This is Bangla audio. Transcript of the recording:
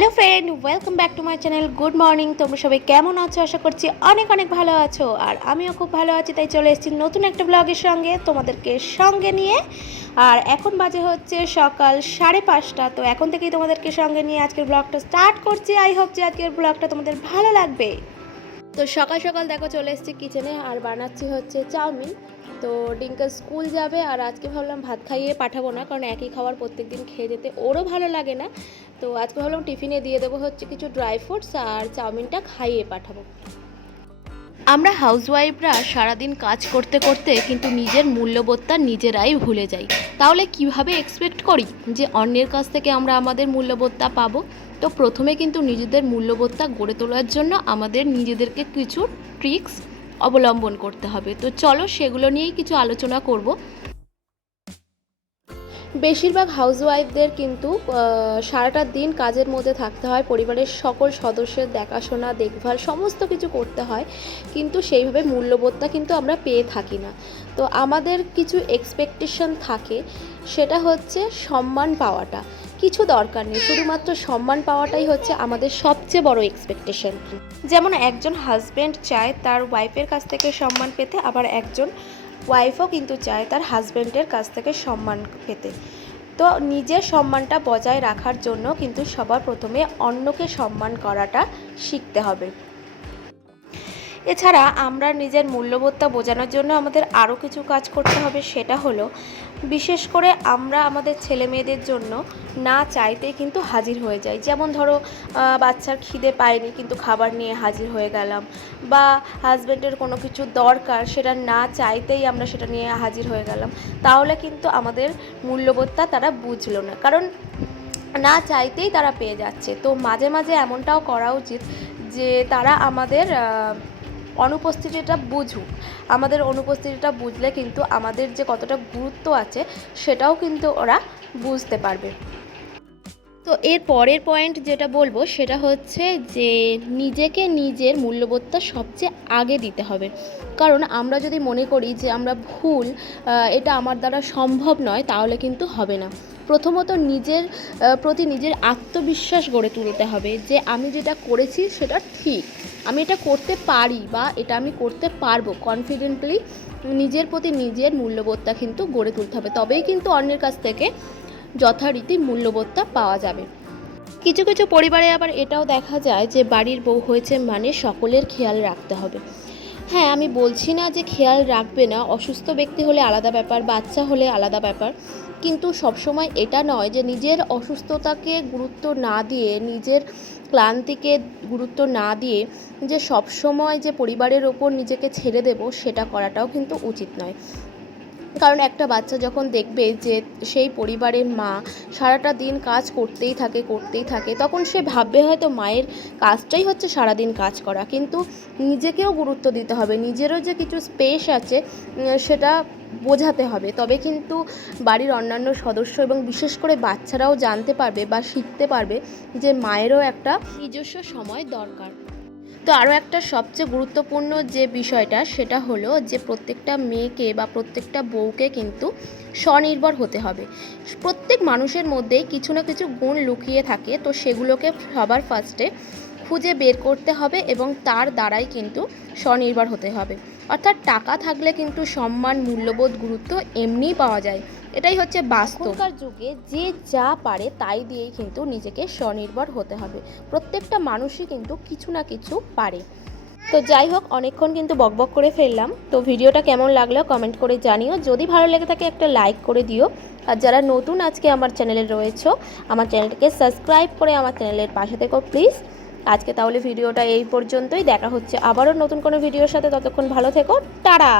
Hello friend, welcome back to my channel. Good morning. তোমরা সবাই কেমন আছো? আশা করছি অনেক অনেক ভালো আছো, আর আমিও খুব ভালো আছি। তাই চলে এসেছি নতুন একটা ব্লগের সঙ্গে, তোমাদেরকে সঙ্গে নিয়ে। আর এখন বাজে হচ্ছে সকাল 5:30। তো এখন থেকেই তোমাদেরকে সঙ্গে নিয়ে আজকের ব্লগটা স্টার্ট করছি। আই হোপ যে আজকের ব্লগটা তোমাদের ভালো লাগবে। তো সকাল সকাল দেখো চলে এসেছি কিচেনে, আর বানাচ্ছি হচ্ছে চাউমিন। তো ডিঙ্কার স্কুল যাবে, আর আজকে ভাবলাম ভাত খাইয়ে পাঠাবো না, কারণ একই খাবার প্রত্যেক দিন খেয়ে যেতে ওরও ভালো লাগে না। তো আজকে ভাবলাম টিফিনে দিয়ে দেবো হচ্ছে কিছু ড্রাই ফ্রুটস, আর চাউমিনটা খাইয়ে পাঠাবো। আমরা হাউসওয়াইফরা সারাদিন কাজ করতে করতে কিন্তু নিজের মূল্যবোধটা নিজেরাই ভুলে যাই। তাহলে কিভাবে এক্সপেক্ট করি যে অন্যের কাছ থেকে আমরা আমাদের মূল্যবোধটা পাবো? তো প্রথমে কিন্তু নিজেদের মূল্যবোধটা গড়ে তোলার জন্য আমাদের নিজেদেরকে কিছু ট্রিক্স অবলম্বন করতে হবে। তো চলো সেগুলো নিয়েই কিছু আলোচনা করব। বেশিরভাগ হাউসওয়াইফদের কিন্তু সারাটা দিন কাজের মধ্যে থাকতে হয়, পরিবারের সকল সদস্যের দেখাশোনা দেখভাল সমস্ত কিছু করতে হয়, কিন্তু সেইভাবে মূল্যবোধটা কিন্তু আমরা পেয়ে থাকি না। তো আমাদের কিছু এক্সপেকটেশন থাকে, সেটা হচ্ছে সম্মান পাওয়াটা। কিছু দরকার নেই, শুধুমাত্র সম্মান পাওয়াটাই হচ্ছে আমাদের সবচেয়ে বড় এক্সপেকটেশন। যেমন একজন হাজব্যান্ড চায় তার ওয়াইফের কাছ থেকে সম্মান পেতে, আবার একজন ওয়াইফও কিন্তু চায় তার হাজব্যান্ডের কাছ থেকে সম্মান পেতে। তো নিজের সম্মানটা বজায় রাখার জন্য কিন্তু সবার প্রথমে অন্যকে সম্মান করাটা শিখতে হবে। এছাড়া আমরা নিজের মূল্যবোধটা বোঝানোর জন্য আমাদের আরও কিছু কাজ করতে হবে। সেটা হলো, বিশেষ করে আমরা আমাদের ছেলে মেয়েদের জন্য না চাইতেই কিন্তু হাজির হয়ে যাই। যেমন ধরো বাচ্চার খিদে পায়নি কিন্তু খাবার নিয়ে হাজির হয়ে গেলাম, বা হাজব্যান্ডের কোনো কিছু দরকার সেটা না চাইতেই আমরা সেটা নিয়ে হাজির হয়ে গেলাম। তাহলে কিন্তু আমাদের মূল্যবোধটা তারা বুঝলো না, কারণ না চাইতেই তারা পেয়ে যাচ্ছে। তো মাঝে মাঝে এমনটাও করা উচিত যে তারা আমাদের অনুপস্থিতিটা বুঝুক। আমাদের অনুপস্থিতিটা বুঝলে কিন্তু আমাদের যে কতটা গুরুত্ব আছে সেটাও কিন্তু ওরা বুঝতে পারবে। তো এর পরের পয়েন্ট যেটা বলবো সেটা হচ্ছে যে নিজেকে নিজের মূল্যবোধটা সবচেয়ে আগে দিতে হবে। কারণ আমরা যদি মনে করি যে আমরা ভুল, এটা আমার দ্বারা সম্ভব নয়, তাহলে কিন্তু হবে না। প্রথমত নিজের প্রতি নিজের আত্মবিশ্বাস গড়ে তুলতে হবে যে আমি যেটা করেছি সেটা ঠিক, আমি এটা করতে পারি বা এটা আমি করতে পারবো। কনফিডেন্টলি নিজের প্রতি নিজের মূল্যবোধটা কিন্তু গড়ে তুলতে হবে, তবেই কিন্তু অন্যের কাছ থেকে যথারীতি মূল্যবোধটা পাওয়া যাবে। কিছু কিছু পরিবারে আবার এটাও দেখা যায় যে বাড়ির বউ হয়েছে মানে সকলের খেয়াল রাখতে হবে। হ্যাঁ, আমি বলছি না যে খেয়াল রাখবে না, অসুস্থ ব্যক্তি হলে আলাদা ব্যাপার, বাচ্চা হলে আলাদা ব্যাপার, কিন্তু সবসময় এটা নয় যে নিজের অসুস্থতাকে গুরুত্ব না দিয়ে, নিজের ক্লান্তিকে গুরুত্ব না দিয়ে যে সবসময় যে পরিবারের ওপর নিজেকে ছেড়ে দেব, সেটা করাটাও কিন্তু উচিত নয়। কারণ একটা বাচ্চা যখন দেখবে যে সেই পরিবারের মা সারাটা দিন কাজ করতেই থাকে, তখন সে ভাববে হয়তো মায়ের কাজটাই হচ্ছে সারাদিন কাজ করা। কিন্তু নিজেকেও গুরুত্ব দিতে হবে, নিজেরও যে কিছু স্পেস আছে সেটা বোঝাতে হবে। তবে কিন্তু বাড়ির অন্যান্য সদস্য এবং বিশেষ করে বাচ্চারাও জানতে পারবে বা শিখতে পারবে যে মায়েরও একটা নিজস্ব সময় দরকার। তো আরও একটা সবচেয়ে গুরুত্বপূর্ণ যে বিষয়টা, সেটা হলো যে প্রত্যেকটা মেয়েকে বা প্রত্যেকটা বউকে কিন্তু স্বনির্ভর হতে হবে। প্রত্যেক মানুষের মধ্যেই কিছু না কিছু গুণ লুকিয়ে থাকে, তো সেগুলোকে সবার ফার্স্টে খুঁজে বের করতে হবে এবং তার দ্বারাই কিন্তু স্বনির্ভর হতে হবে। অর্থাৎ টাকা থাকলে কিন্তু সম্মান, মূল্যবোধ, গুরুত্ব এমনিই পাওয়া যায়। এটাই হচ্ছে বাস্তবকার যুগে যে যা পারে তাই দিয়েই কিন্তু নিজেকে স্বনির্ভর হতে হবে। প্রত্যেকটা মানুষই কিন্তু কিছু না কিছু পারে। তো যাই হোক, অনেকক্ষণ কিন্তু বকবক করে ফেললাম। তো ভিডিওটা কেমন লাগলো কমেন্ট করে জানিও। যদি ভালো লেগে থাকে একটা লাইক করে দিও, আর যারা নতুন আজকে আমার চ্যানেলে রয়েছো, আমার চ্যানেলটাকে সাবস্ক্রাইব করে আমার চ্যানেলের পাশে থেকো প্লিজ। আজকে তাহলে ভিডিওটা এই পর্যন্তই, দেখা হচ্ছে আবারও নতুন কোনো ভিডিওর সাথে। ততক্ষণ ভালো থেকো, টাটা।